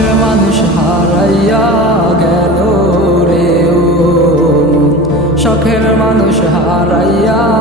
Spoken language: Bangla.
মনের মানুষ হারাইয়া গেল রে শখের মানুষ হারাইয়া